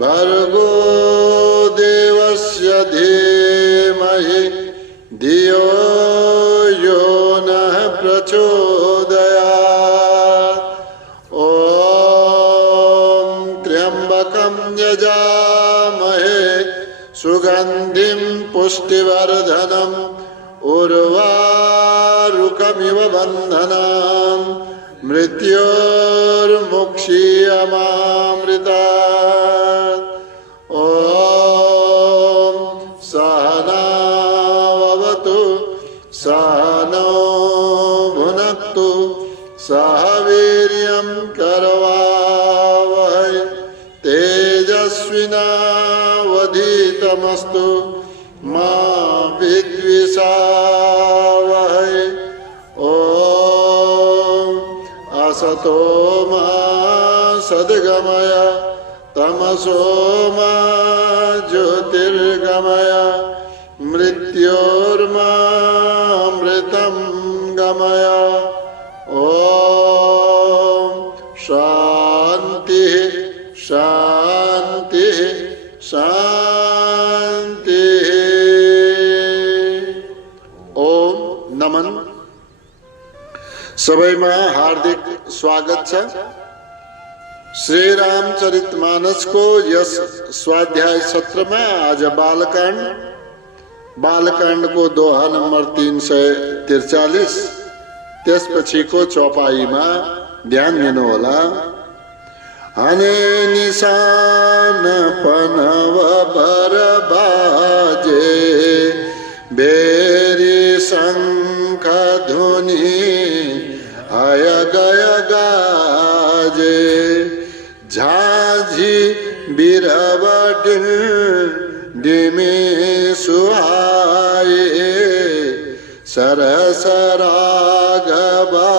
भर्गो देवस्य धीमहि धियो यो नः प्रचोदयात्। ॐ त्र्यम्बकं यजामहे सुगन्धिं पुष्टिवर्धनम् उर्वारुकमिव बन्धनान् मृत्योर्मुक्षीयमामृतात्। ॐ सहनावतु सहनौ भुनक्तु सह वीर्यं करवावहै तेजस्विनावधीतमस्तु मा विद्विषावहै। ॐ असतो मा सद्गमय तमसो मा ज्योतिर्गमय मृत्योर्मामृतं गमय। ॐ शान्तिः शान्तिः शान्तिः। ओम नमन। सबैमा हार्दिक स्वागत छ। श्री रामचरितमानस को यस स्वाध्याय सत्र में आज बालकांड को दोहा नंबर 343 त्यसपछि को चौपाई में ध्यान दिनु होला। हने निशान पनव बर बाजे बेरी शंख ध्वनि आय गय गाजे झाझी बिरव डिमी सुहाए सरस राघवा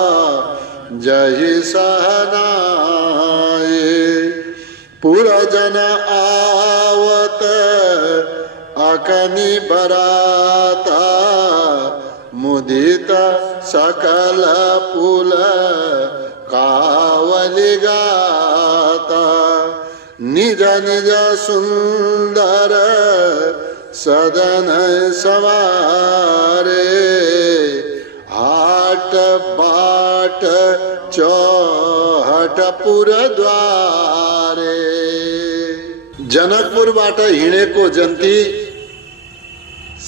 जहि सहनाए। पुरजन आवत अकनि बराता मुदित सकल पुल कावली गाता। निज निज सुंदर सदन सवारे हाट बाट चौहट पुर द्वारे। जनकपुरबाट हिँडेको जन्ती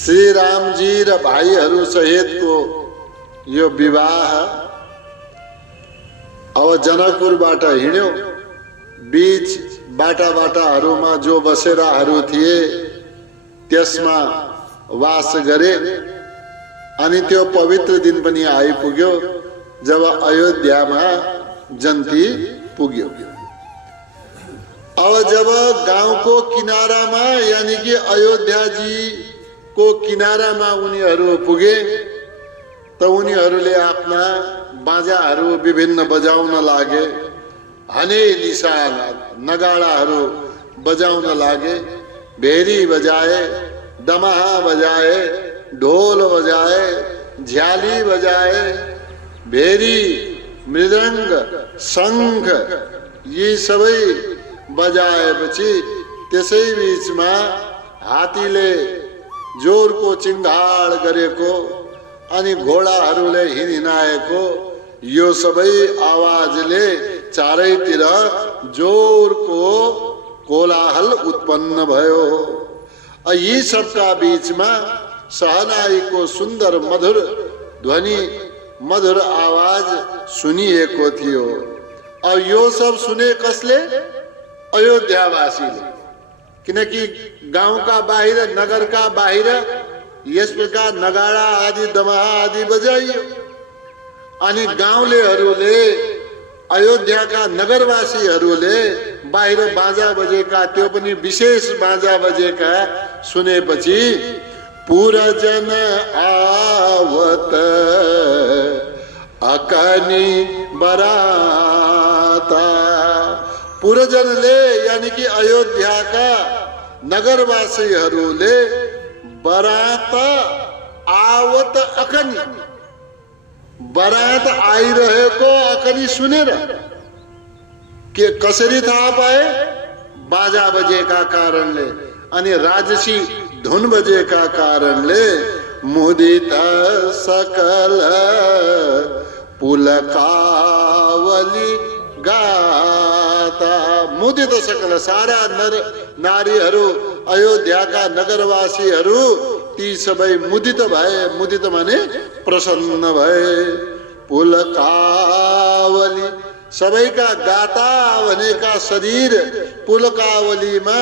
श्री रामजी र भाइहरू सहितको यो विवाह अब जनकपुरबाट हिँड्यो। बीच बाटाहरूमा जो बसेराहरू थिए त्यसमा वास गरे। अनि त्यो पवित्र दिन पनि आइपुग्यो जब अयोध्यामा जन्ती पुग्यो। अब जब गाउँको किनारामा यानी कि अयोध्याजी को किनारामा उनीहरू पुगे त उनीहरूले आफ्ना बाजाहरू विभिन्न बजाउन लागे। हने निशान नगाडाहरू बजाउन लागे। भेरी बजाए, दमाहा बजाए, ढोल बजाए, झ्याली बजाए, भेरी मृदंग शंख यी सबै बजाएपछि त्यसै बीचमा हात्तीले जोरको चिङ्घाड गरेको अनि घोडाहरूले हिँडिनाएको यो सबै आवाजले चारैतिर जोरको कोलाहल उत्पन्न भयो। यी सबका बीचमा सहनाईको सुन्दर मधुर ध्वनि मधुर आवाज सुनिएको थियो। अब यो सब सुने कसले? अयोध्यावासीले। किनकि गाउँका बाहिर नगरका बाहिर यस प्रकार नगाडा आदि दमाहा आदि बजाइयो। अनि गाउँलेहरूले अयोध्याका नगरवासीहरूले बाहिर बाजा बजेका त्यो पनि विशेष बाजा बजेका सुनेपछि पुरजन आवत अकनि बराता। पुरजनले यानी कि अयोध्याका नगरवासीहरूले बरात आवत अकनि बरात आइरहेको अकनि सुनेर के कसरी थाहा पाए? बाजा बजेका कारणले अनि राजसी धुन बजेका कारणले मुदित सकल पुलकावली गाता। मुदित सकल सारा नर नारीहरू अयोध्याका नगरवासीहरू ती सबै मुदित भए। मुदित माने प्रसन्न भए। पुलकावली सबैका गाता भनेका शरीर पुलकावलीमा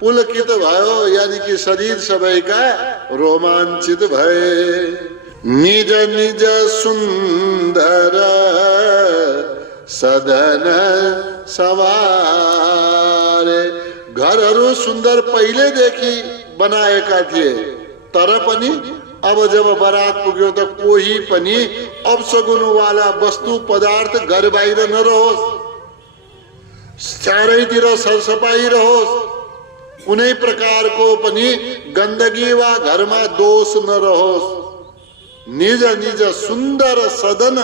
पुलकित भयो, यानी कि शरीर सबैका रोमाञ्चित भए। निज निज सुन्दर सदन सवारे। घरहरू सुन्दर पहिलेदेखि बनाएका थिए, तर पनि अब जब बारात पुग्यो त कोही पनि अपशगुनवाला वस्तु पदार्थ घर बाहिर नरहोस्, चारैतिर सरसफाई रहोस्, कुनै प्रकारको पनि गन्दगी वा घरमा दोष नरहोस्। निज निज सुन्दर सदन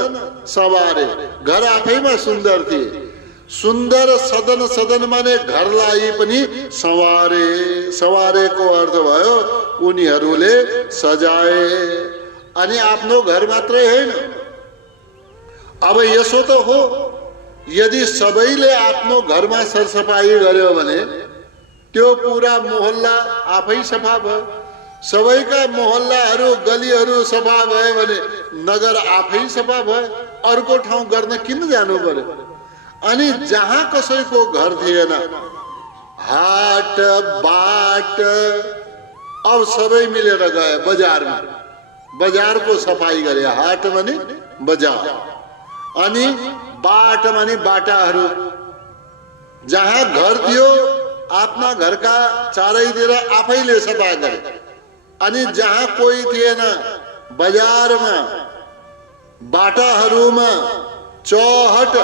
सवारे। घर आफैमा सुन्दर थिए। सुन्दर सदन, सदन माने घरलाई पनि सवारे। सवारेको अर्थ भयो उनीहरूले सजाए। अनि आफ्नो घर मात्रै होइन, अब यसो त हो, यदि सबैले आफ्नो घरमा सरसफाई गर्यो भने त्यो पूरा मोहल्ला आफै सफा भयो। सबैका मोहल्लाहरू गलीहरू सफा भयो भने नगर आफै सफा भयो। अर्को ठाउँ गर्न किन जानु पर्यो? अनि जहाँ कसैको घर थिएन, हाट बाट अब सबै मिलेर गए बजारमा। बजारको सफाई गरे। हाट माने बजार, अनि बाट माने बाटाहरू। जहाँ घर थियो आफ्ना घरका चारैतिर आफैले सफा गरे। अनि जहाँ कोही थिएन, बजारमा, बाटाहरूमा, चौहट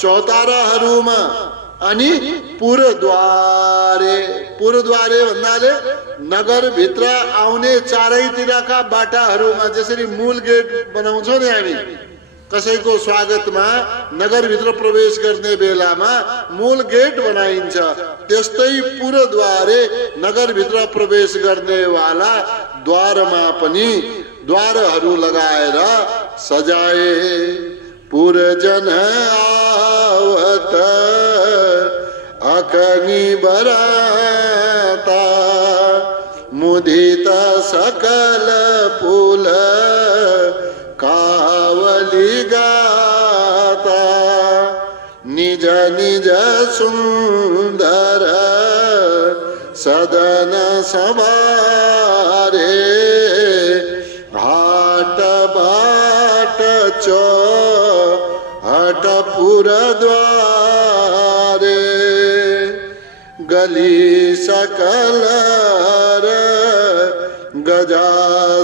चौताराहरूमा, अनि पुरद्वारे। पुरद्वारे भन्नाले नगरभित्र आउने चारैतिरका बाटाहरूमा, जसरी मूल गेट बनाउँछौँ नि हामी कसैको स्वागतमा नगरभित्र प्रवेश गर्ने बेलामा मूल गेट बनाइन्छ, त्यस्तै पुरद्वारे नगरभित्र प्रवेश गर्नेवाला द्वारमा पनि द्वारहरू लगाएर सजाए। पुरजन आवत अकनी बराता, मुदित सकल पुल कावली गाता। निज निज सुन्दर सदन सवारे। हाट बाट चौहट पुरद्वारे। गली सकल गजा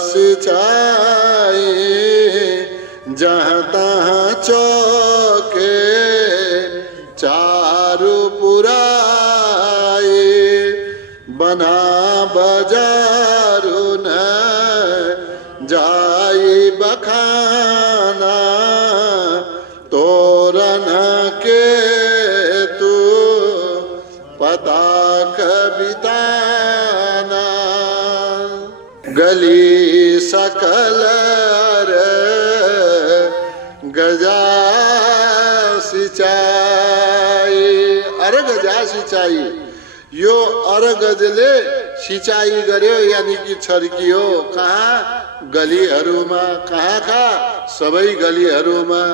सिंचाई, जहाँ तहाँ चौके चारू पुराई। बना बजारू न जाई बखाना, तोरण के तू पताक बिताना। गली सकल गजा सिंचाई। अर गजा सिंचाई, यो अर गजले सिंचाई गर्यो, यानी कि छर्कियो। कहाँ? गलीहरूमा। कहाँका? सबै गलीहरूमा,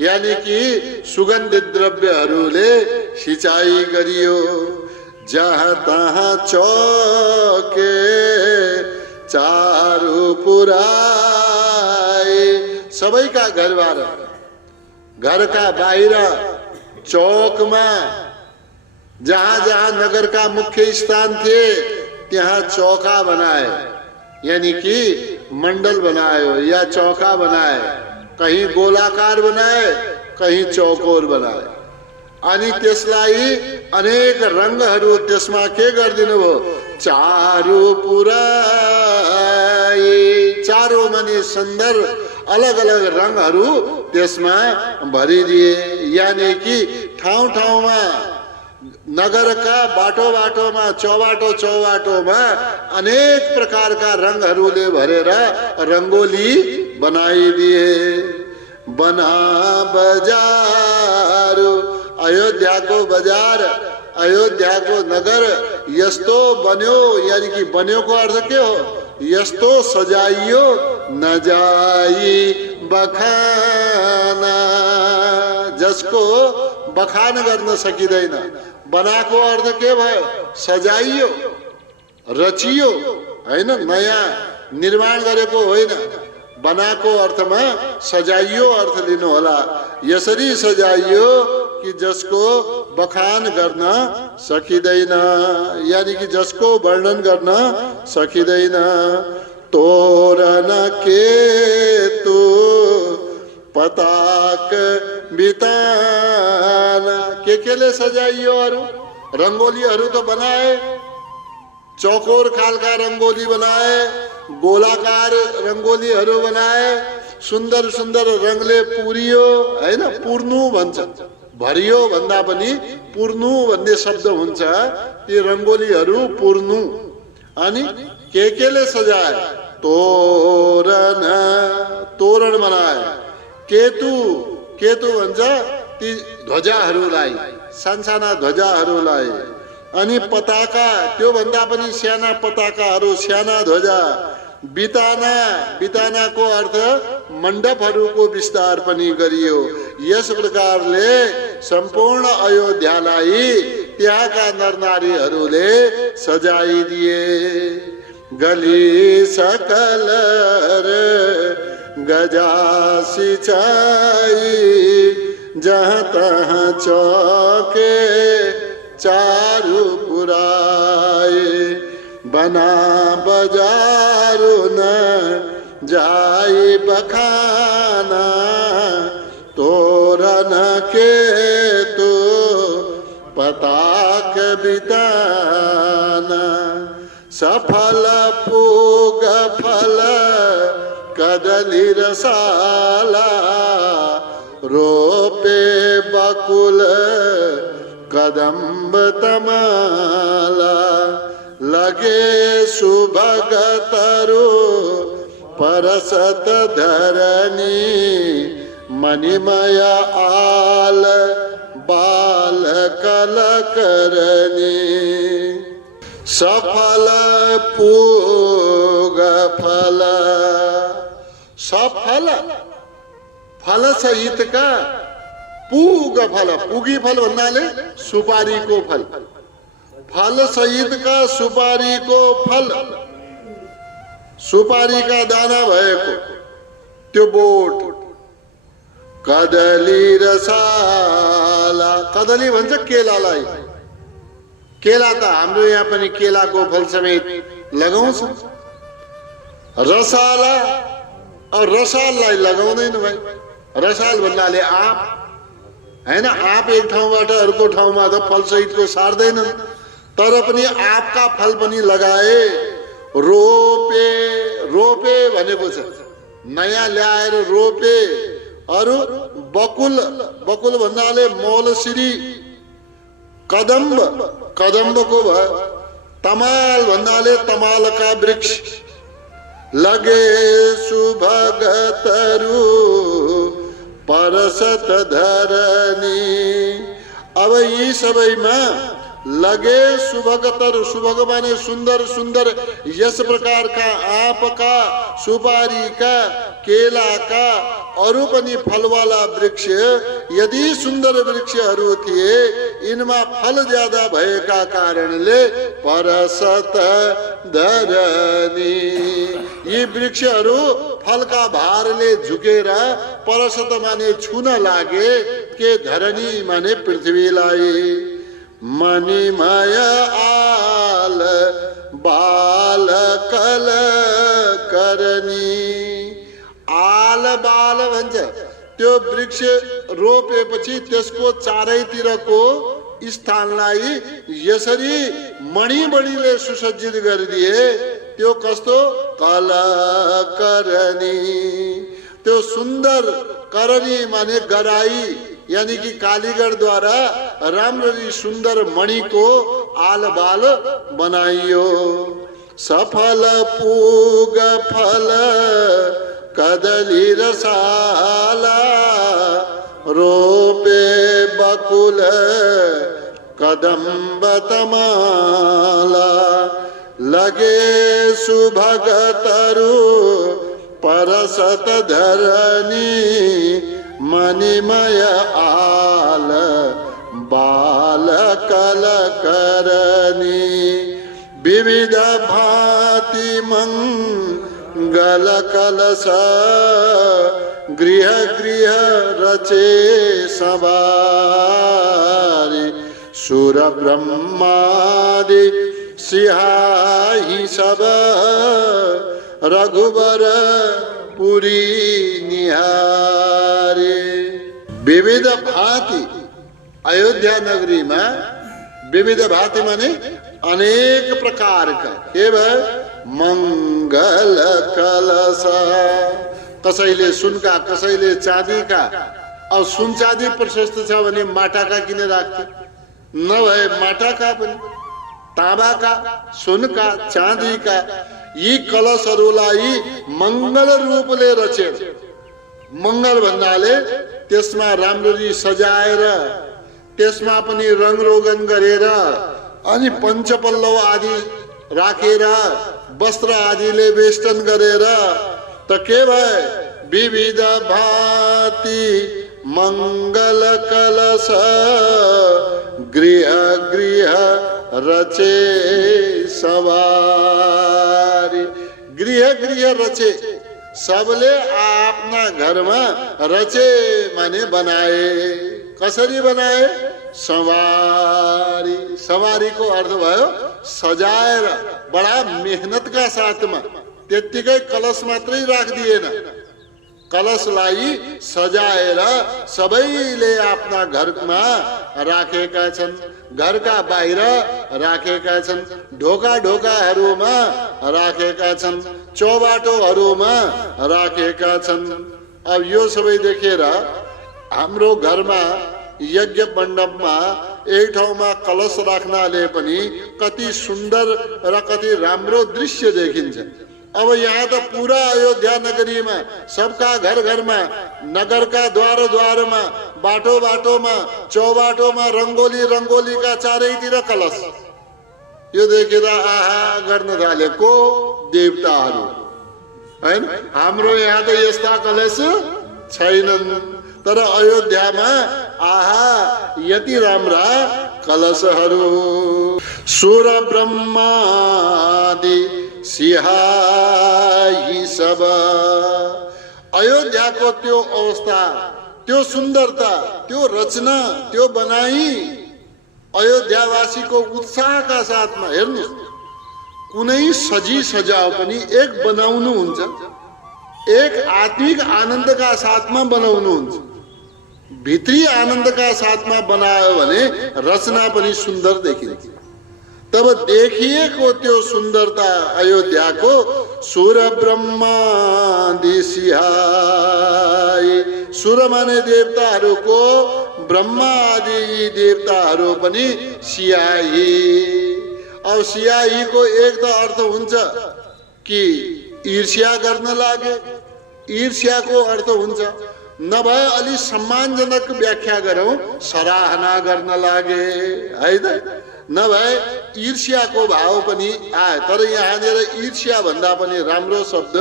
यानी कि सुगन्धित द्रव्यहरूले सिंचाई गरियो। जहाँ तहाँ चौके चारू पुराई। सबैका घरबार, घरका बाहिर चौकमा, जहाँ जहाँ नगर का मुख्य स्थान थे त्यहाँ चौका बनाए, यानी कि मंडल बनायो या चौका बनाए। कहीं गोलाकार बनाए, कहीं चौकोर बनाए। अनि त्यसलाई अनेक रंगहरू त्यसमा के गरिदिनु भयो? चारू पुराई। चारो माने सुन्दर अलग अलग रंगहरू त्यसमा भरिदिए। यानी कि ठाउँ ठाउँमा नगरका बाटो बाटोमा चौबाटोमा अनेक प्रकारका रङहरूले भरेर रङ्गोली बनाइदिए। बना बजार, अयोध्याको बजार, अयोध्याको नगर यस्तो बन्यो, यानी कि बन्योको अर्थ के हो? यस्तो सजाइयो न जाई बखाना, जसको बखान गर्न सकिँदैन। बनाको अर्थ के भयो? सजाइयो, रचियो, हैन, नयाँ निर्माण गरेको होइन। बनाको अर्थमा सजाइयो अर्थ लिनु होला। यसरी सजाइयो कि जसको बखान गर्न सकिँदैन, यानी कि जसको वर्णन गर्न सकिँदैन। तोरण केतु पताक बिताना, केले सजाइयो अरू? रङ्गोलीहरू त बनाए, चौकोर खालका रङ्गोली बनाए, गोलाकार रङ्गोलीहरू बनाए, सुन्दर सुन्दर रङले पुरियो, हैन, पुर्नु भन्छ। भरियो भन्दा पनि पुर्नु भन्ने शब्द हुन्छ। ती रङ्गोलीहरू पुर्नु। अनि केले सजाए? तोरण, तोरण बनाए। केतु भन्छ ती ध्वजाहरूलाई, सानसाना ध्वजाहरूलाई। अनि पताका, त्यो भन्दा पनि साना पताकाहरू, साना ध्वजा। बितानाको अर्थ मण्डपहरूको विस्तार पनि गरियो। यस प्रकारले सम्पूर्ण अयोध्यालाई त्यहाँका नरनारीहरूले सजाइदिए। गली सकल गजा सिंचाई, जहाँ तहाँ चौके चारू पुराए। बना बजारू न जाई बखाना, तोरण केतु पताक बिताना। सफल पूग फल कदली रसाला, रोपे बकुल कदम्ब तमाला। लगे सुभगतरु परसत धरनी, मणिमय आल बाल कल करनी। सफल पूग फल, सफल फल सहित का पूग फल, पुगी फल भन्नाले सुपारीको फल, फल सहित का सुपारीको फल, सुपारीका दाना भएको त्यो बोट। कदली रसाला, कदली भन्छ केलालाई। केला त हाम्रो यहाँ पनि केलाको फल समेत लगाउँछ। रसाला, और रसाललाई लगाउँदैन भाइ। रसाल भन्नाले आँप, हैन, आँप एक ठाउँबाट अर्को ठाउँमा त फल सहितको सार्दैनन्, तर पनि आँपका फल पनि लगाए। रोपे भनेको छ नयाँ ल्याएर रोपे। अरू बकुल भन्नाले मौलसिरी। कदम्बको भयो। तमाल भन्नाले तमालका वृक्ष। लगे सुभगतरु परसत धरनी। अब यी सबैमा लगे सुभगतरु, सुभग माने सुन्दर सुन्दर, यस प्रकारका आँपका, सुपारीका, केलाका, अरू पनि फलवाला वृक्ष। यदि सुन्दर वृक्षहरू थिए, यिनमा फल ज्यादा भएका कारणले परसत धरनी, यी वृक्षहरू फलका भारले झुकेर परसत माने छुन लागे, के धरनी माने पृथ्वीलाई। मणिमय आल बाल कल करनी। आल बाल भन्छ त्यो वृक्ष रोपेपछि त्यसको चारैतिरको स्थानलाई यसरी मणिमणिले सुसज्जित गरिदिए। त्यो कस्तो? कल करनी। त्यो सुन्दर, करनी माने गराई, यानी कि कालीगढ़ द्वारा राम्ररी सुन्दर मणिको आलबाल बनाइयो। सफल पुग फल कदली रसाला रोपे बकुल कदम्ब तमाला लगे सुभगतरु परसत धरनी मणिमय आल बाल कल करनी विविध भांति मंगल कलश गृह गृह रचे सवारी सुर ब्रह्मादि सिहाही सब रघुबर पुरी निहारे। विविध भांति अयोध्या नगरी में विविध भांति माने अनेक प्रकार का केवल मंगल कलश, कसैले सुनका कसैले चाँदीका। अब सुन चाँदी प्रशस्त छ भने माटाका किन राख्थे? नभए माटाका पनि ताँबाका सुनका चाँदीका यी कलशहरूलाई मंगल रूपले रचे। मंगल भन्नाले त्यसमा राम्ररी सजाएर त्यसमा पनि रङरोगन गरेर अनि पञ्चपल्लव आदि राखेर वस्त्र आदिले वेष्टन गरेर त के भए विविध भांति मंगल कलश गृह गृह रचे सवारी। गृह गृह रचे सबले आफ्ना घरमा रचे माने बनाए। कसरी बनाए? सवारी। सवारी को अर्थ भयो सजाएर बडा मेहनतका साथमा। त्यतिकै कलश मात्रै राखिदिएन, कलशलाई सजाएर सबैले आफ्ना घरमा राखेका छन्, घरका बाहिर राखेका छन्, ढोका ढोकाहरूमा राखेका छन्, चौबाटोहरूमा राखेका छन्। अब यो सबै देखेर हाम्रो घरमा यज्ञ मण्डपमा एक ठाउँमा कलश राख्नाले पनि कति सुन्दर र कति राम्रो दृश्य देखिन्छ। अब यहाँ त पूरा अयोध्या नगरीमा सबका घर घरमा, नगरका द्वार द्वारमा, बाटो बाटोमा, चौबाटोमा रङ्गोली रङ्गोलीका चारैतिर कलश। यो देखेर आहा गर्न थालेको देवताहरू हैन। हाम्रो यहाँ त यस्ता कलश छैनन्, तर अयोध्यामा आहा यति राम्रा कलशहरू। सुर ब्रह्मादि सिहाही सब। अयोध्याको त्यो अवस्था, त्यो सुन्दरता, त्यो रचना, त्यो बनाई अयोध्यावासीको उत्साहका साथमा। हेर्नु, कुनै सजी सजाव पनि एक बनाउनु हुन्छ, एक आत्मिक आनन्दका साथमा बनाउनु हुन्छ। भित्री आनन्दका साथमा बनायो भने रचना पनि सुन्दर देखिन्छ। तब देखिएको त्यो सुन्दरता अयोध्याको सुर ब्रह्मादि सिहाई। सुर माने देवताहरूको, ब्रह्मा आदि देवताहरू पनि सियाही। अब सियाहीको एक त अर्थ हुन्छ कि ईर्ष्या गर्न लागे, ईर्ष्याको अर्थ हुन्छ। नभए अलि सम्मानजनक व्याख्या गरौँ, सराहना गर्न लागे है त। नभए ईर्ष्याको भाव पनि आए, तर यहाँनिर ईर्ष्या भन्दा पनि राम्रो शब्द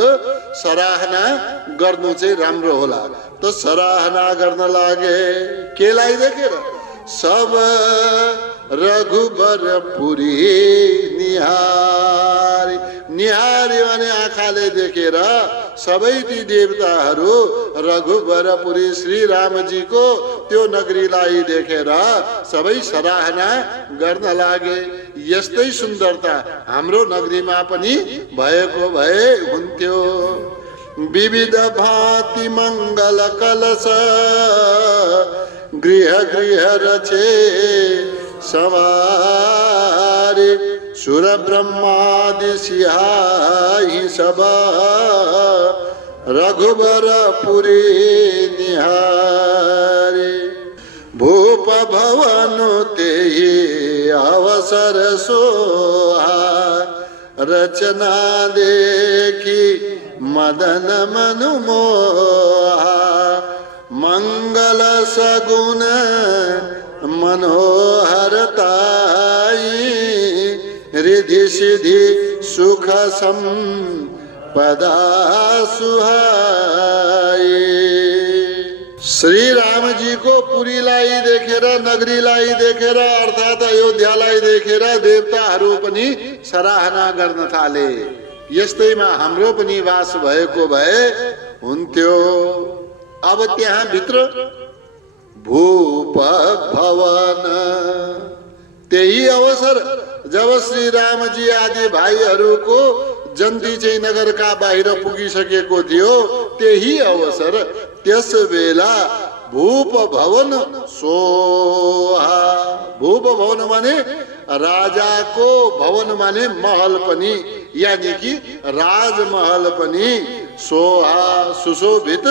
सराहना गर्नु चाहिँ राम्रो होला। त सराहना गर्न लागे केलाई देखेर? सब रघुबर पुरी निहारी। निहारी भने आँखाले देखेर सबै ती देवताहरू रघुबरपुरी श्री रामजीको त्यो नगरीलाई देखेर सबै सराहना गर्न लागे। यस्तै सुन्दरता हाम्रो नगरीमा पनि भएको भए हुन्थ्यो। विविध भांति मंगल कलश गृह गृह रचे सवारी। सुर ब्रह्मादि सिहाही सब रघुबर पुरी निहारी। भवनु तेहि अवसर सोहा रचना देखी मदन मनु मोहा मंगल सगुन मनोहरताई रिधि सिद्धि सुख संपदा सुहाई। श्री राम जी को पुरीलाई देखेर नगरीलाई देखेर अर्थात अयोध्यालाई देखेर देवताहरू पनि सराहना गर्न थाले। यस्तैमा हाम्रो पनि वास भएको भए हुन्थ्यो। अब त्यहाँ भित्र भूप भवन त्यही अवसर जब श्री राम जी आदि भाइहरूको जन्ती चाहिँ नगरका बाहिर पुगिसकेको थियो, त्यही अवसर त्यस बेला भूप भवन सोहा। भूप भवन माने राजाको भवन माने महल पनि, यानी कि राजमहल पनि सोहा सुशोभित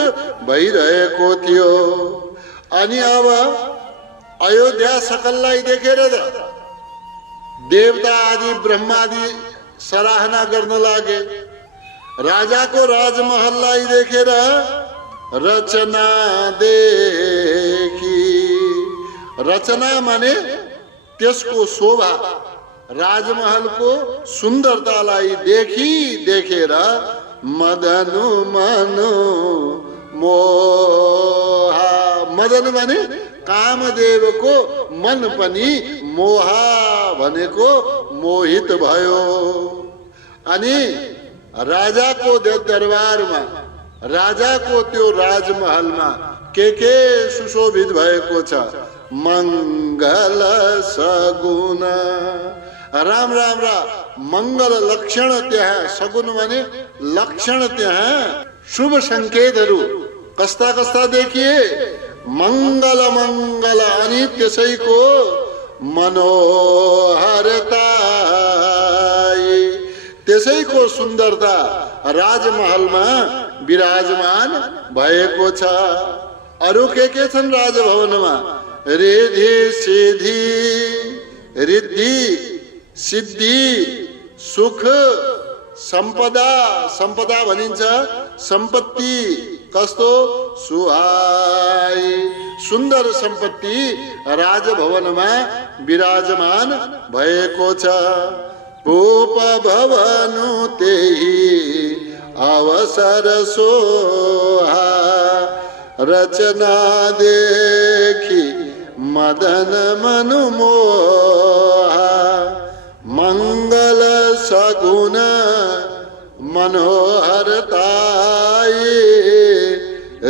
भइरहेको थियो। अनि अब अयोध्या सकललाई देखेर देवता आदि ब्रह्मादि सराहना गर्न लागे। राजाको राजमहललाई देखेर रचना देखी। रचना माने त्यसको शोभा, राजमहलको सुन्दरतालाई देखी देखेर मदनु मनु मोहा। मदन माने कामदेवको मन पनि मोहा भनेको मोहित भयो। अनि राजाको दरबारमा राजाको त्यो राजमहलमा के सुशोभित भएको छ? मंगल सगुन राम्रा राम्रा मंगल लक्षण त्यहाँ, सगुन माने लक्षण त्यहाँ शुभ संकेतहरू कस्ता कस्ता देखिए? मंगल मंगल अनि त्यसैको मनोहरता, त्यसैको सुन्दरता राजमहलमा विराजमान भएको छ। अरु के छन् राजभवनमा? रिद्धि सिद्धि, रिद्धि सिद्धि सुख सम्पदा, सम्पदा भनिन्छ सम्पत्ति। कस्तो? सुहाई सुन्दर सम्पत्ति राजभवनमा विराजमान भएको छ। भूप भवनु तेहि अवसर सोहा रचना देखी मदन मनु मोहा मंगल सगुन मनोहरताई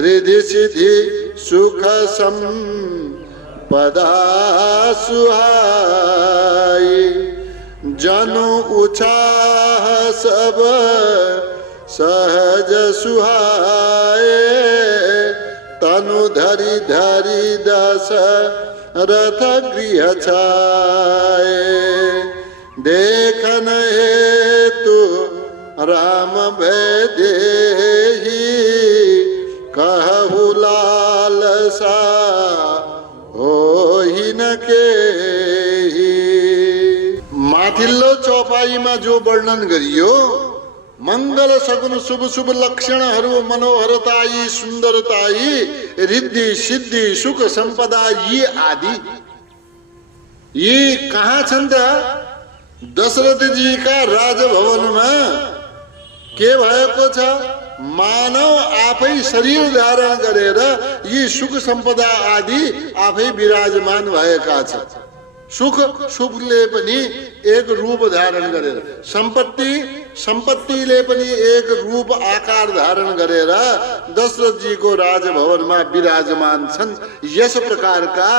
रिधि सिद्धि सुख संपदा सुहाई। जनु उछाह सब सहज सुहाए तनु धरि धरि दस रथ गृह छाए। देखन हेतु राम भय देहि कहु लालसा होहि न केही। माथिल्लो चौपाईमा जो वर्णन गरियो मंगल सगुन शुभ शुभ लक्षणहरू मनोहरताई सुन्दरताई रिद्धि सिद्धि सुख सम्पदा यी आदि यी कहाँ छन् त? दशरथ जी का राजभवनमा के भएको छ? मानव आफै शरीर धारण गरेर यी सुख सम्पदा आदि आफै विराजमान भएका छन्। सुख सुखले पनि एक रूप धारण गरेर, सम्पत्तिले पनि एक रूप आकार धारण गरेर दशरथ जी को राजभवनमा विराजमान छन्। यस प्रकारका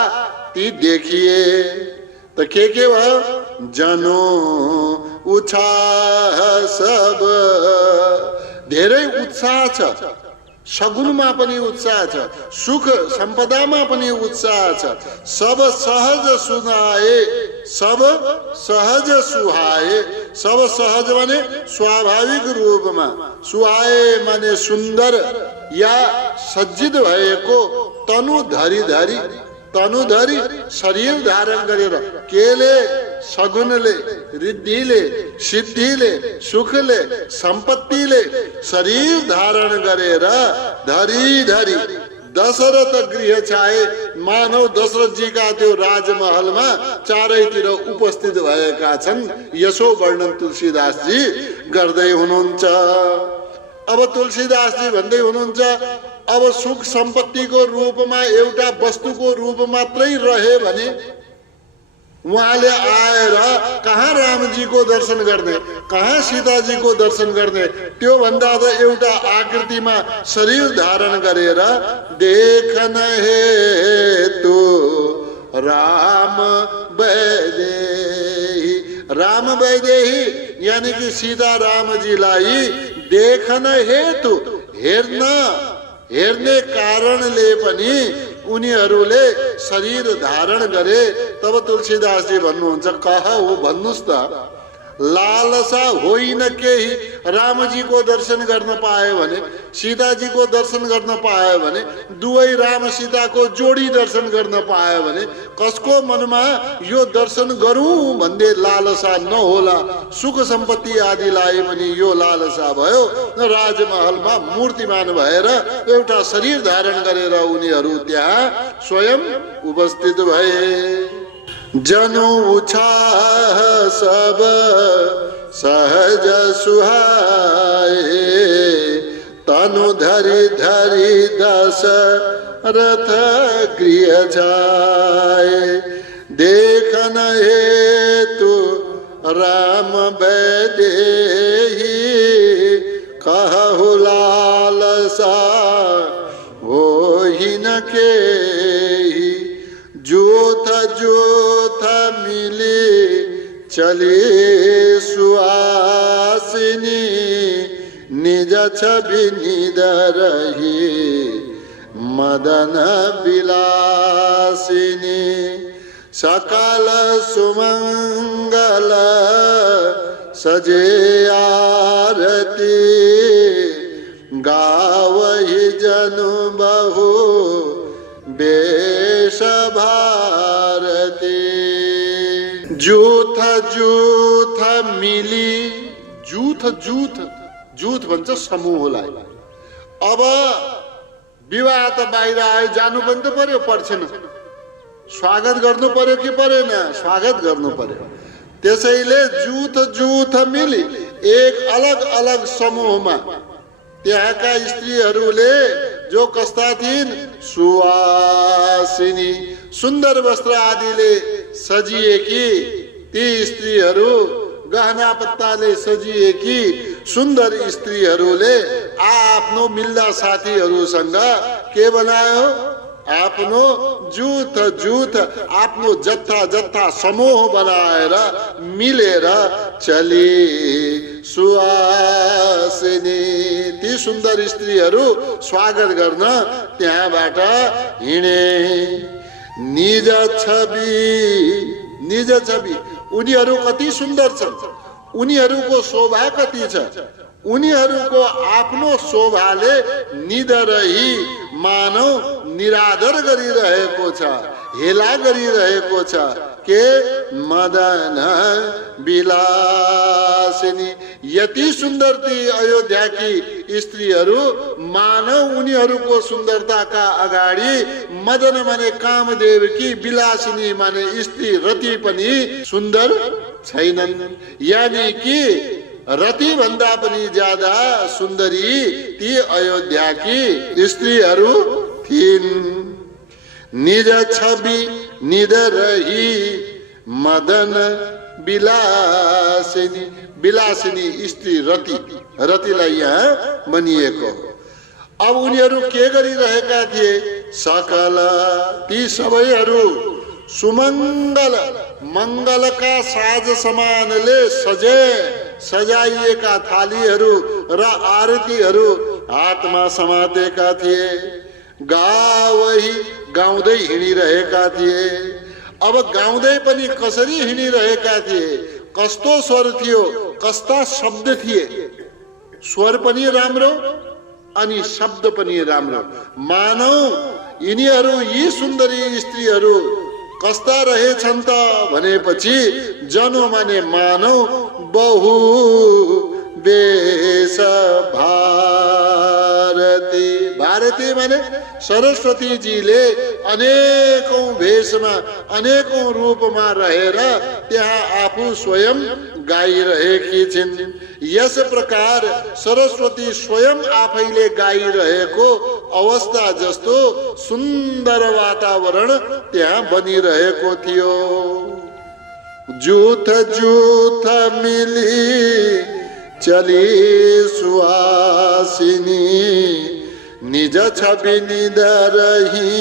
ती देखिए त के भयो? जनो उत्साह सब धेरै उत्साह छ, सगुनमा पनि उत्साह छ, सुख सम्पदामा पनि उत्साह छ। सब सहज सुनाए, सब सहज सुहाए। सब सहज माने स्वाभाविक रूपमा, सुहाए माने सुन्दर या सज्जित भएको, तनु धरी धरी तनुधरी शरीर धारण गरेर केले सगुनले रिद्धिले सिद्धिले सुखले सम्पत्तिले शरीर धारण गरेर धरी धरी दशरथ गृह छाए। मानव दशरथजीका त्यो राजमहलमा चारैतिर उपस्थित भएका छन्। यसो वर्णन तुलसीदासजी गर्दै हुनुहुन्छ। अब तुलसीदासजी भन्दै हुनुहुन्छ, अब सुख सम्पत्तिको रूपमा एउटा वस्तुको रूप मात्रै रहे भने उहाँले आएर कहाँ रामजीको दर्शन गर्ने, कहाँ सीताजीको दर्शन गर्ने? त्यो भन्दा त एउटा आकृतिमा शरीर धारण गरेर देखन हेतु राम वैदेही, राम वैदेही यानी कि सीता रामजीलाई देखन हेतु हेर्ने कारणले पनि उनीहरूले शरीर धारण गरे। तब तुलसीदासजी भन्नुहुन्छ, कहा हो भन्नुस् त, लालसा होइन केही। रामजीको दर्शन गर्न पायो भने, सीताजीको दर्शन गर्न पायो भने, दुवै राम सीताको जोडी दर्शन गर्न पायो भने कसको मनमा यो दर्शन गरौँ भन्ने लालसा नहोला? सुख सम्पत्ति आदिलाई पनि यो लालसा भयो। राजमहलमा मूर्तिमान भएर एउटा शरीर धारण गरेर उनीहरू त्यहाँ स्वयं उपस्थित भए। जनु उछाह सब सहज सुहाए, तनु धरी धरी दशरथ गृह जाए। देखन हेतु राम वैदेही, कहु लालसा होहि न केही। जूथ जूथ मिली चली सुहासिनी, निज छवि निदरही मदन विलासिनी। सकल सुमंगल सजे आरती, गावहि जनु बहु बेश भारती। जूथ जूथ मिली, जूथ जूथ जूथ भन्छ समूहलाई। अब विवाह त बाहिर आयो, जानु पनि त पर्यो, पर्छेन? स्वागत गर्नु पर्यो कि परेन? स्वागत गर्नु पर्यो। त्यसैले जूथ जूथ मिली एक अलग अलग समूहमा त्यहाँका स्त्रीहरूले जो कस्ता थिइन्, सुवासिनी, सुन्दर वस्त्र आदिले सजिएकी ती स्त्रीहरू, गहना पत्ताले सजिएकी सुन्दर स्त्रीहरूले आफ्नो मिल्दा साथीहरूसँग के बनायो? आफ्नो जूथ जूथ, आफ्नो जत्था जत्था समूह बनाएर मिलेर चली सुवासिनी। ती सुन्दर स्त्रीहरू स्वागत गर्न त्यहाँबाट हिँडे। निज छवि उनीहरू कति सुन्दर छन्, उनीहरूको शोभा कति छ, उनीहरूको आफ्नो शोभाले निदरही मानव निरादर गरिरहेको छ, हेला गरिरहेको छ। के मदन विलासिनी, यति सुन्दर ती अयोध्याकी स्त्रीहरू मानव उनीहरूको सुन्दरताका अगाडि मदन माने कामदेवकी, विलासिनी माने स्त्री रति पनि सुन्दर छैनन्। यानी कि रति भन्दा पनि ज्यादा सुन्दरी ती अयोध्याकी स्त्रीहरू थिइन्। निज छवि निदरही मदन विलासिनी, विलासिनी स्त्री रति, रतिलाई यहाँ भनिएको। अब उनीहरू के गरिरहेका थिए? सकल ती सबैहरू सुमङ्गल, मङ्गलका साज समानले सजाइएका थालीहरू र आरतीहरू हातमा समातेका थिए। गावही गाउँदै हिँडिरहेका थिए। अब गाउँदै पनि कसरी हिँडिरहेका थिए? कस्तो स्वर थियो, कस्ता शब्द थिए? स्वर पनि राम्रो अनि शब्द पनि राम्रो। मानौ यिनीहरू यी सुन्दरी स्त्रीहरू कस्ता रहेछन् त भनेपछि जनो माने मानव बहु वेश भारती। भारती माने सरस्वती जीले अनेकौं भेषमा अनेकौं रूपमा रहेर त्यहाँ आफू स्वयं गाइरहेकी छिन्। यस प्रकार सरस्वती स्वयं आफैले गाइरहेको अवस्था जस्तो सुन्दर वातावरण त्यहाँ बनिरहेको थियो। जूथ जूथ मिली चली सुहासिनी निज छवि निदरही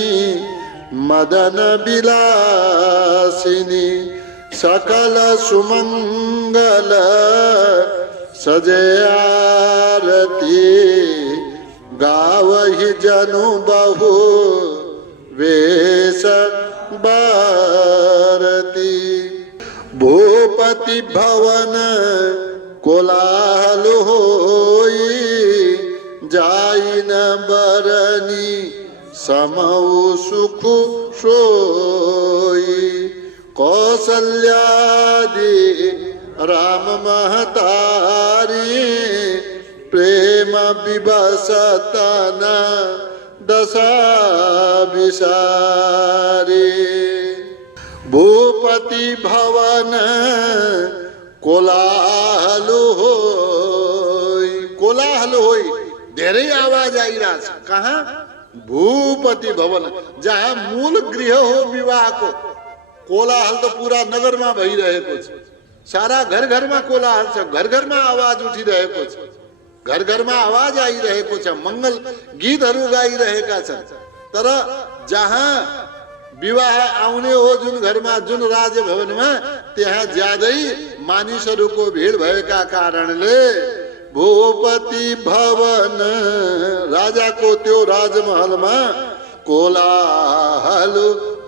मदन विलासिनी सकल सुमंगल सजे आरती गावहि जनु बहु वेश भारती। भूपति भवन कोलाहल होई जाई न बरनी समऊ सुख सोई। कौसल्यादि राम महतारी प्रेम विवसतन दशा विसारी। भूपति भवन कोलाहल होई। कोलाहल होई धेरै आवाज आइरहेछ। कहाँ? भूपति भवन, जहाँ मूल गृह हो विवाहको। कोलाहल त पूरा नगरमा भइरहेको छ। सारा घर घरमा कोलाहल छ, घर घरमा आवाज उठिरहेको छ, घर घरमा आवाज आइरहेको छ, मङ्गल गीतहरू गाइरहेका छन्। तर जहाँ विवाह आउने हो जुन घरमा, जुन राजभवनमा, त्यहाँ ज्यादै मानिसहरूको भिड भएका कारणले भूपति भवन राजाको त्यो राजमहलमा कोलाहल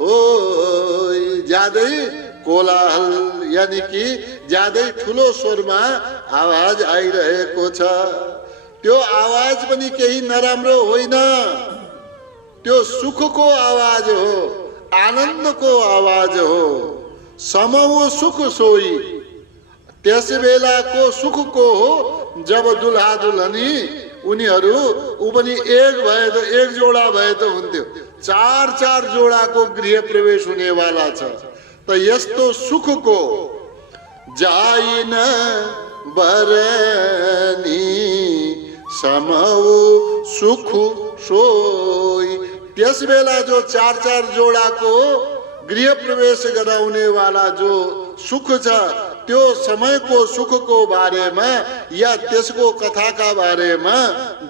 होई। ज्यादै कोलाहल यानी कि ज्यादै ठुलो स्वरमा आवाज आइरहेको छ। त्यो आवाज पनि केही नराम्रो होइन, त्यो सुखको आवाज हो, आनन्दको आवाज हो। समऊ सुख सोई, त्यस बेलाको सुखको हो जब दुल्हा दुल्हनी उनीहरू ऊ पनि एक भए त एक जोडा भए त हुन्थ्यो। चार चार जोडाको गृह प्रवेश हुनेवाला छ। त यस्तो सुखको जाइन बरनी समऊ सुख सोई। त्यस बेला जो चार चार जोडाको गृह प्रवेश गराउने वाला जो सुख छ, त्यो समयको सुखको बारेमा या त्यसको कथाका बारेमा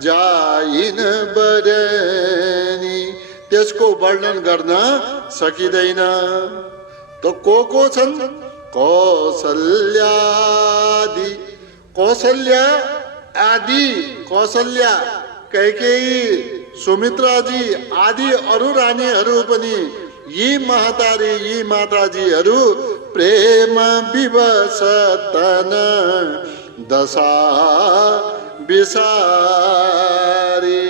जाइन बरनी, त्यसको वर्णन गर्न सकिँदैन। त को छन्? कौसल्यादि, कौशल्या आदि, कौशल्या, कैकेयी, सुमित्राजी आदि अरू रानीहरू पनि यी महतारी यी माताजीहरू प्रेम विवसतन दशा विसारी।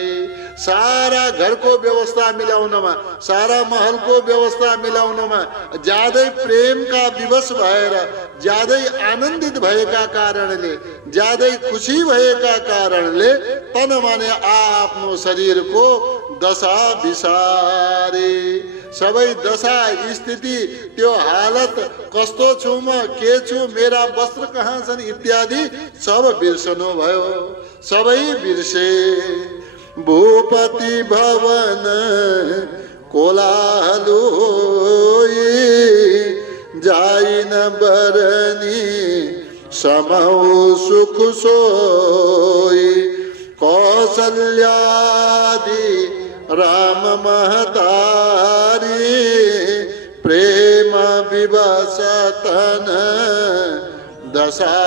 सारा घरको व्यवस्था मिलाउनमा, सारा महलको व्यवस्था मिलाउनमा ज्यादै प्रेमका विवश भएर, ज्यादै आनन्दित भएका कारणले, ज्यादै खुसी भएका कारणले तन माने आफ्नो शरीरको दशा विसारी। सबै दशा स्थिति, त्यो हालत, कस्तो छु म, के छु, मेरा वस्त्र कहाँ छन् इत्यादि सब बिर्सनु भयो, सबै बिर्से। भूपति भवन कोलाहल होई जाइन बरनी समऊ सुख सोई। कौसल्यादि राम महतारी प्रेम विवसतन दशा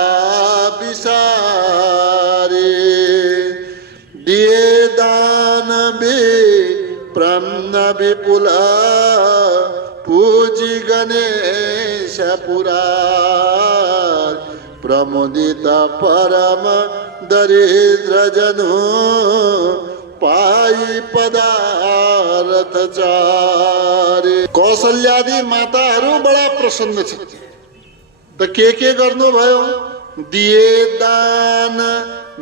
विसारी। दिए दान विप्रन्न विपुल पूजी गणेश पुरा प्रमुदित परम दरिद्र जनु पाई पदार्थ चारे। कौशल्यादि माताहरू बडा प्रसन्न छन्। त के गर्नुभयो? दिए दान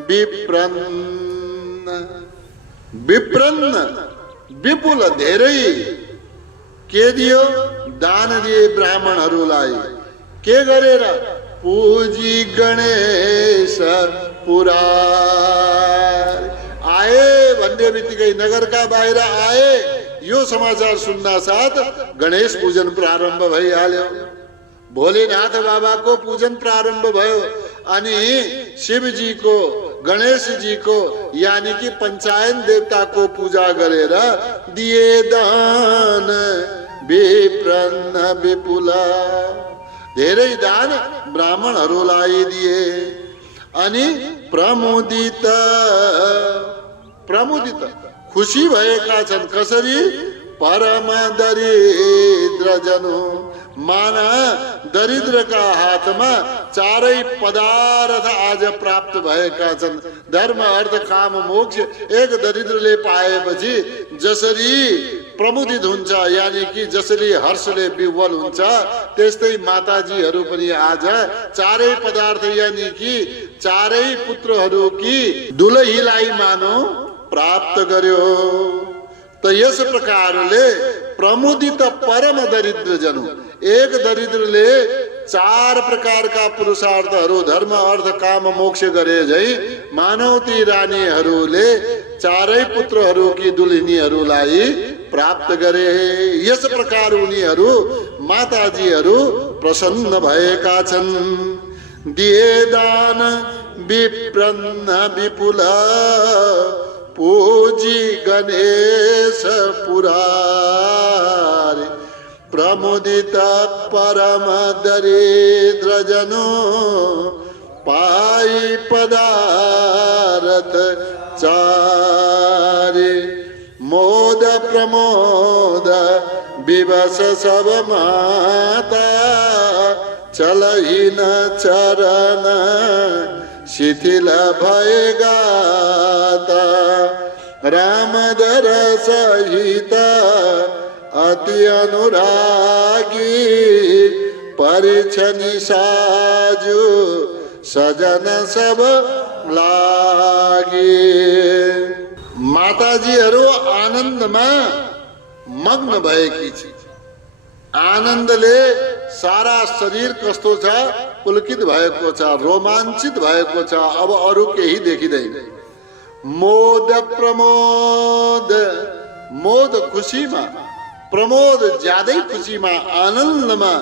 विप्रन्न, विप्रन्न विपुल धेरै के दियो? दान दिए ब्राह्मणहरूलाई। के गरेर? पूजी गणेश पुरार। आए भन्ने बित्तिकै नगरका बाहिर आए, यो समाचार सुन्ना साथ गणेश पूजन प्रारम्भ भइहाल्यो। भोलेनाथ बाबाको पूजन प्रारम्भ भयो। अनि शिवजीको, गणेशजीको यानी कि पंचायन देवताको पूजा गरेर दिए दान विप्रन्न विपुल, धेरै दान ब्राह्मणहरूलाई दिए। अनि प्रमुदित, प्रमुदित खुसी भएका छन्। कसरी? परम दरिद्र जनो, माना दरिद्रका हातमा चारै पदार्थ आज प्राप्त भएका छन्। धर्म अर्थ काम मोक्ष एक दरिद्रले पाएपछि जसरी प्रमुदित हुन्छ, यानी कि जसरी हर्षले विह्वल हुन्छ, त्यस्तै माताजीहरू पनि आज चारै पदार्थ यानी कि चारै पुत्रहरूकी दुलहीलाई मानो प्राप्त गर्यो। त यस प्रकारले प्रमुदित परम दरिद्र जन, एक दरिद्रले चार प्रकारका पुरुषार्थहरू धर्म अर्थ काम मोक्ष गरे झै मानव ती रानीहरूले चारै पुत्रहरूकी दुल्हनीहरूलाई प्राप्त गरे। यस प्रकार उनीहरू माताजीहरू प्रसन्न भएका छन्। दिए दान विप्रन्न विपुल, पूजी गणेश पुरार। प्रमुदित परम दरिद्र जनो, पाई पदार्थ चारे। मोद प्रमोद विवश सब माता, चलहि न चरण शिथिल भएगा। रामदर सहित अति अनुरागी, परिछनि साजु सजन सब लागी। माताजीहरू आनन्दमा मग्न भएकी छिन्। आनन्दले सारा शरीर कस्तो छ? पुलकित भएको छ, रोमाञ्चित भएको छ। अब अरू केही देखिँदैन। मोद प्रमोद, मोद खुसीमा, प्रमोद ज्यादै खुसीमा, आनन्दमा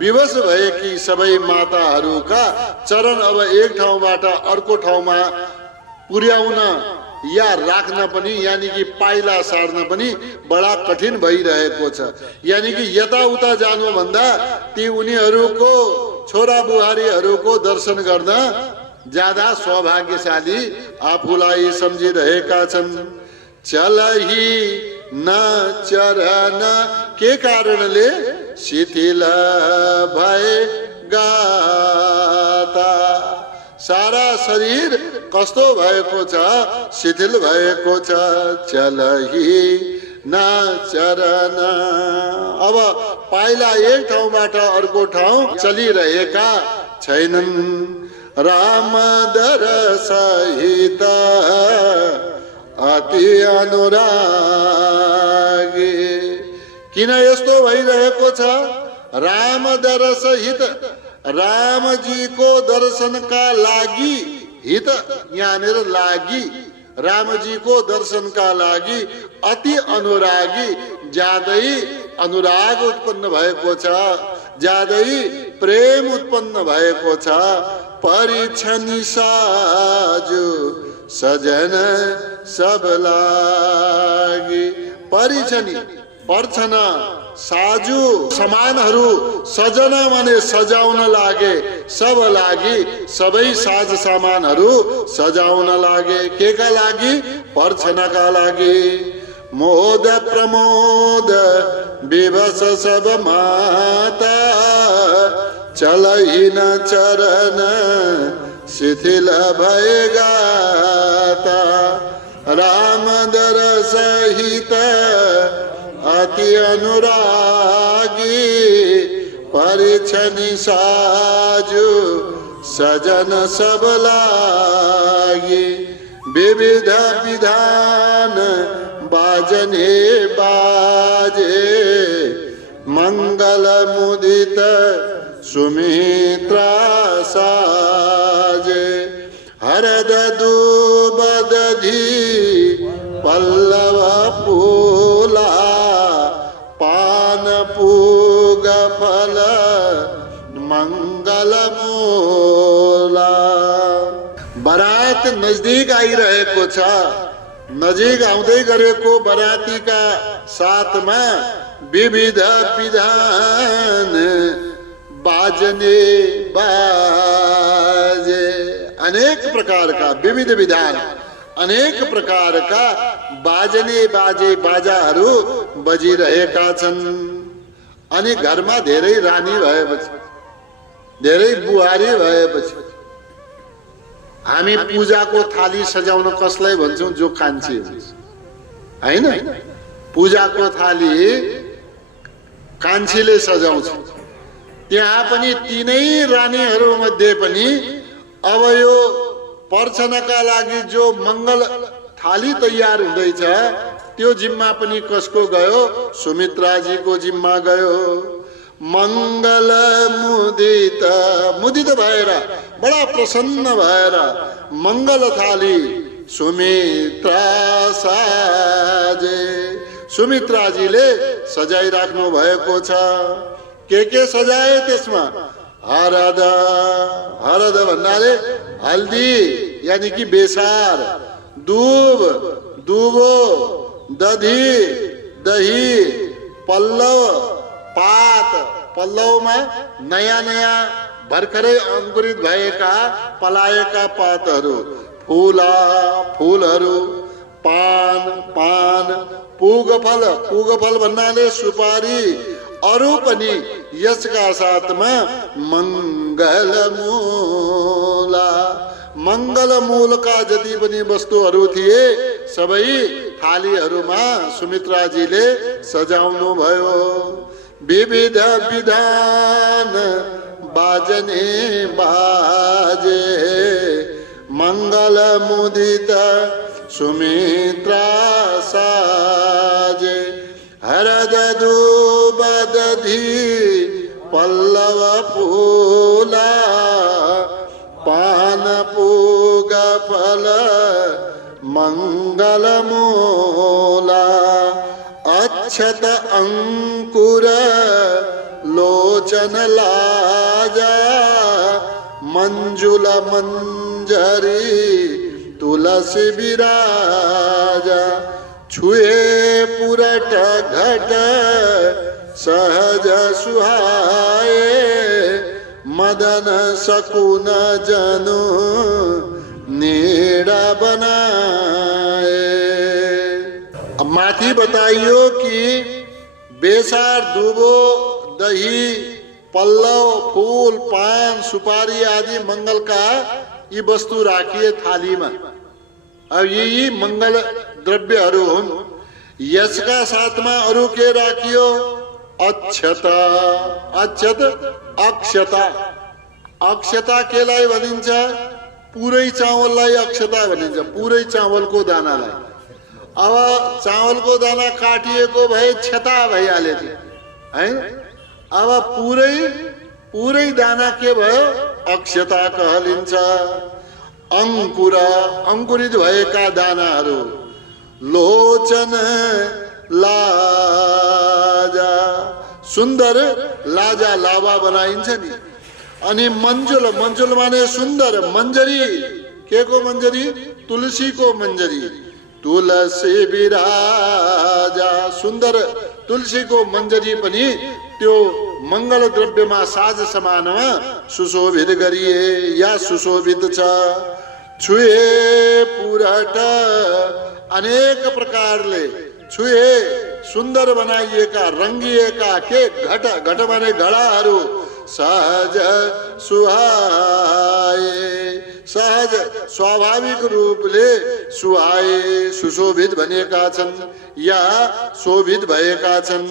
विवश भएकी सबै माताहरूका चरण अब एक ठाउँबाट अर्को ठाउँमा पुर्याउन या राख्न पनि, यानी कि पाइला सार्न पनि बडा कठिन भइरहेको छ। यानी कि यताउता जानुभन्दा ती उनीहरूको छोरा बुहारीहरूको दर्शन गर्न ज्यादा सौभाग्यशाली आफूलाई सम्झिरहेका छन्। चलहि न चरण, के कारणले? शिथिल भए गाता, सारा शरीर कस्तो भएको छ? शिथिल भएको छ। चलहि न चरण, अब पाइला एक ठाउँबाट अर्को ठाउँ चलिरहेका छैनन्। रामदर सहित अति अनुरागी, किन यस्तो भइरहेको छ? रामदर सहित, रामजीको दर्शनका लागि, हित यहाँनिर लागि, रामजीको दर्शनका लागि अति अनुरागी, ज्यादै अनुराग उत्पन्न भएको छ, ज्यादै प्रेम उत्पन्न भएको छ। परिछनि साजु सजन सब लागी, परिछनि पर्छन, साजु सामानहरू, सजना माने सजाउन लागे, सब लागि सबै साज सामानहरू सजाउन लागे। के का लागि? पर्छनका लागि। मोद प्रमोद विवश सब माता, चलहि न चरण शिथिल भएगा। रामदर सहित अति अनुरागी परिछनि साजु सजन सब लागी विविध विधान बाजने बाजे मंगल मुदित सुमित्रा साजे हरद दूब दधि पल्लव फूला पान पूग फल मंगल मूला। बरात नजदीक आइरहेको छ। नजिक आउँदै गरेको बरातीका साथमा विविध विधान बाजने बाजे अनेक प्रकार का विविध विधान अनेक प्रकार का बाजने बाजे बाजाहरू बजिरहेका छन्। अनि घरमा धेरै रानी भएपछि धेरै बुहारी भएपछि हामी पूजाको थाली सजाउन कसलाई भन्छौं? जो कान्छी हुन्छ हैन। पूजाको थाली कान्छीले सजाउँछ। त्यहाँ पनि तीनै रानीहरू मध्ये पनि अब यो पर्छनका लागि जो मंगल थाली तयार हुँदैछ त्यो जिम्मा पनि कसको गयो? सुमित्राजीको जिम्मा गयो। मंगल मुदित मुदित भएर बडा प्रसन्न भएर मंगल थाली सुमित्रा साजे सुमित्राजीले सजाइराख्नु भएको छ। के सजाए त्यसमा? हरद हरद भन्नाले हल्दी यानी कि बेसार, दूब दुबो, दधी दही, पल्लव पात पल्लवमा नयाँ नयाँ भर्खरै अंकुरित भएका पलाएका पातहरू, फूला फूलहरू, पान पान, पुगफल भन्नाले सुपारी, अरू पनि यसका साथमा मंगल मूला मंगल मूलका जति पनि वस्तुहरू थिए सबै थालीहरूमा सुमित्राजीले सजाउनु भयो। विविध विधान बाजने बाजे मंगल मुदित सुमित्रा साजे हरद दूब दधि पल्लव फूला पान पूग फल मंगल मूला अक्षत अंकुर लोचन लाजा मंजुल मंजरी तुलसी विराजा छुए पुरट घट सहज सुहाए मदन सकुन जनु नेड़ा बनाए। अब माथि बताइयो कि बेसार, दुबो, दही, पल्लव, फूल, पान, सुपारी आदि मंगल का ये वस्तु राखिए थालीमा। अब यही मंगल द्रव्यहरू हुन्। यसका साथमा अरू के राखियो? अक्षता अक्षत अक्षता अक्षता केलाई भनिन्छ? पुरै चावललाई अक्षता भनिन्छ, पुरै चावलको दानालाई। अब चावलको दाना काटिएको भए क्षता भइहाल्यो हैन। अब पुरै दाना के भयो? अक्षता कहलिन्छ। अंकुर अंकुरित भएका दानाहरू, लोचन लाजा सुन्दर लाजा लावा बनाइन्छ नि। अनि मंजुल मंजुल माने सुन्दर, मंजरी के को मंजरी? तुलसी को मंजरी, तुलसी विराजा सुन्दर तुलसी को मंजरी पनि त्यो मंगल द्रव्यमा साज समानमा सुशोभित गरिए या सुशोभित छ। छुए पुरट अनेक प्रकारले छुए सुन्दर बनाइएका रंगिएका के घट घट माने घडाहरू सहज सुहाए सहज महाराज स्वाभाविक रूपले सुहाए सुशोभित बनेका छन् या शोभित भएका छन्।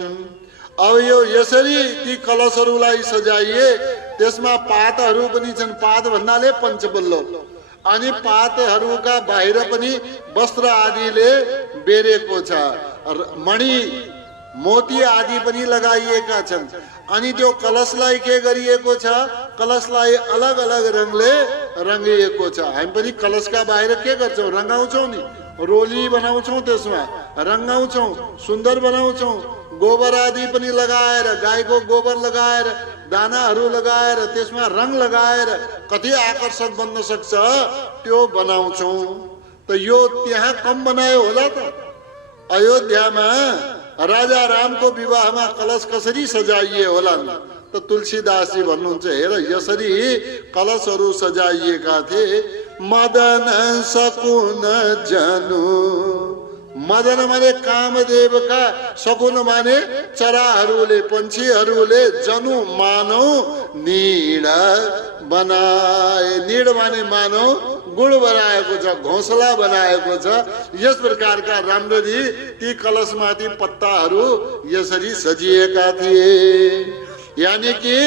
अब यो यसरी ती कलशहरूलाई सजाइए, त्यसमा पातहरू पनि छन्। पात भन्नाले पञ्चबल्लो, अनि पातहरूका बाहिर पनि वस्त्र आदिले बेरेको छ, मणि मोती आदि पनि लगाइएका छन्। अनि त्यो कलशलाई के गरिएको छ, कलशलाई अलग अलग रङले रंगिएको छ। हामी पनि कलशका बाहिर के गर्छौं, रंगाउँछौं नि, रोली बनाउँछौं, त्यसमा रंगाउँछौं, सुन्दर बनाउँछौं। गोबर आदि पनि लगाएर, गाईको गोबर लगाएर, दानाहरू लगाएर, त्यसमा रङ लगाएर कति आकर्षक बन्न सक्छ त्यो बनाउँछौं। त यो त्यहाँ कम बनायो होला त। अयोध्यामा राजा रामको विवाहमा कलश कसरी सजाइए होला नि? त तुलसीदासजी भन्नुहुन्छ, हेर यसरी कलशहरू सजाइएका थिए। मदन सकुन जनु, मदन माने कामदेवका, सकुन माने चराहरूले, पन्छीहरूले, जनु मानव नीड बनाए। नीड माने मानव गुण बनाएको छ, घोसला बनाएको छ। यस प्रकारका राम्ररी ती कलशमाथि पत्ताहरू यसरी सजिएका थिए। यानी कि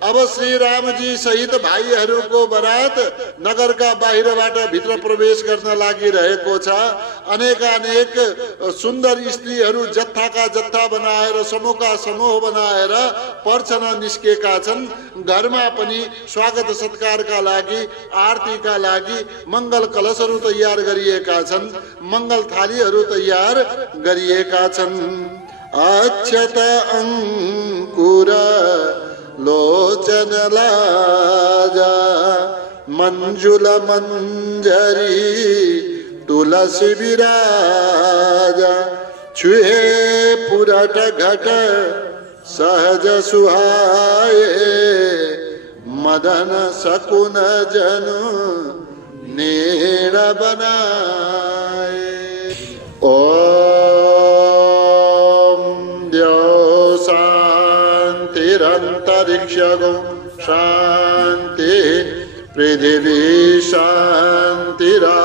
अब श्री रामजी सहित भाइहरूको बरात नगरका बाहिरबाट भित्र प्रवेश गर्न लागिरहेको छ। अनेकानेक सुन्दर स्त्रीहरू जत्थाका जत्था बनाएर, समूहका समूह बनाएर पर्छन निस्केका छन्। घरमा पनि स्वागत सत्कारका लागि, आरतीका लागि मंगल कलशहरू तयार गरिएका छन्, मंगल थालीहरू तयार गरिएका छन्। अक्षत अंकुर लोचन लाजा, मंजुल मंजरी तुलसी विराजा। छुए पुरट घट सहज सुहाए, मदन सकुन जनु नीड़ बनाए। शांतिरंतरिक्षगो शांति, पृथिवी शांतिरापः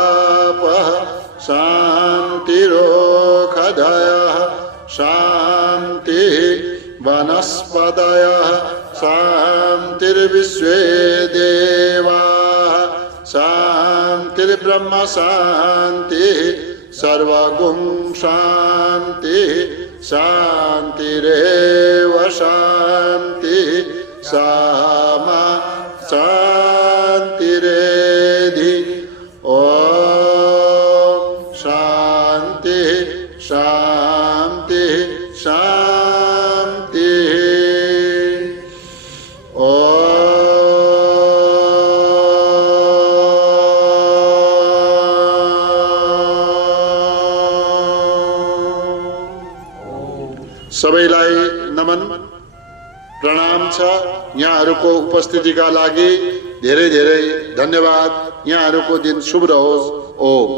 शांतिरोषधयः शांति, वनस्पतयः शांतिर्विश्वे देवाः शांतिर्ब्रह्म शांति, सर्वगुण शांति शांतिरेव शांति, सामा शांतिरेधि। ओम शांति शांति शांति। सबैलाई नमन प्रणाम छ। यहाँहरूको उपस्थितिका लागि धेरै धेरै धन्यवाद। यहाँहरूको दिन शुभ रहोस्। ओम।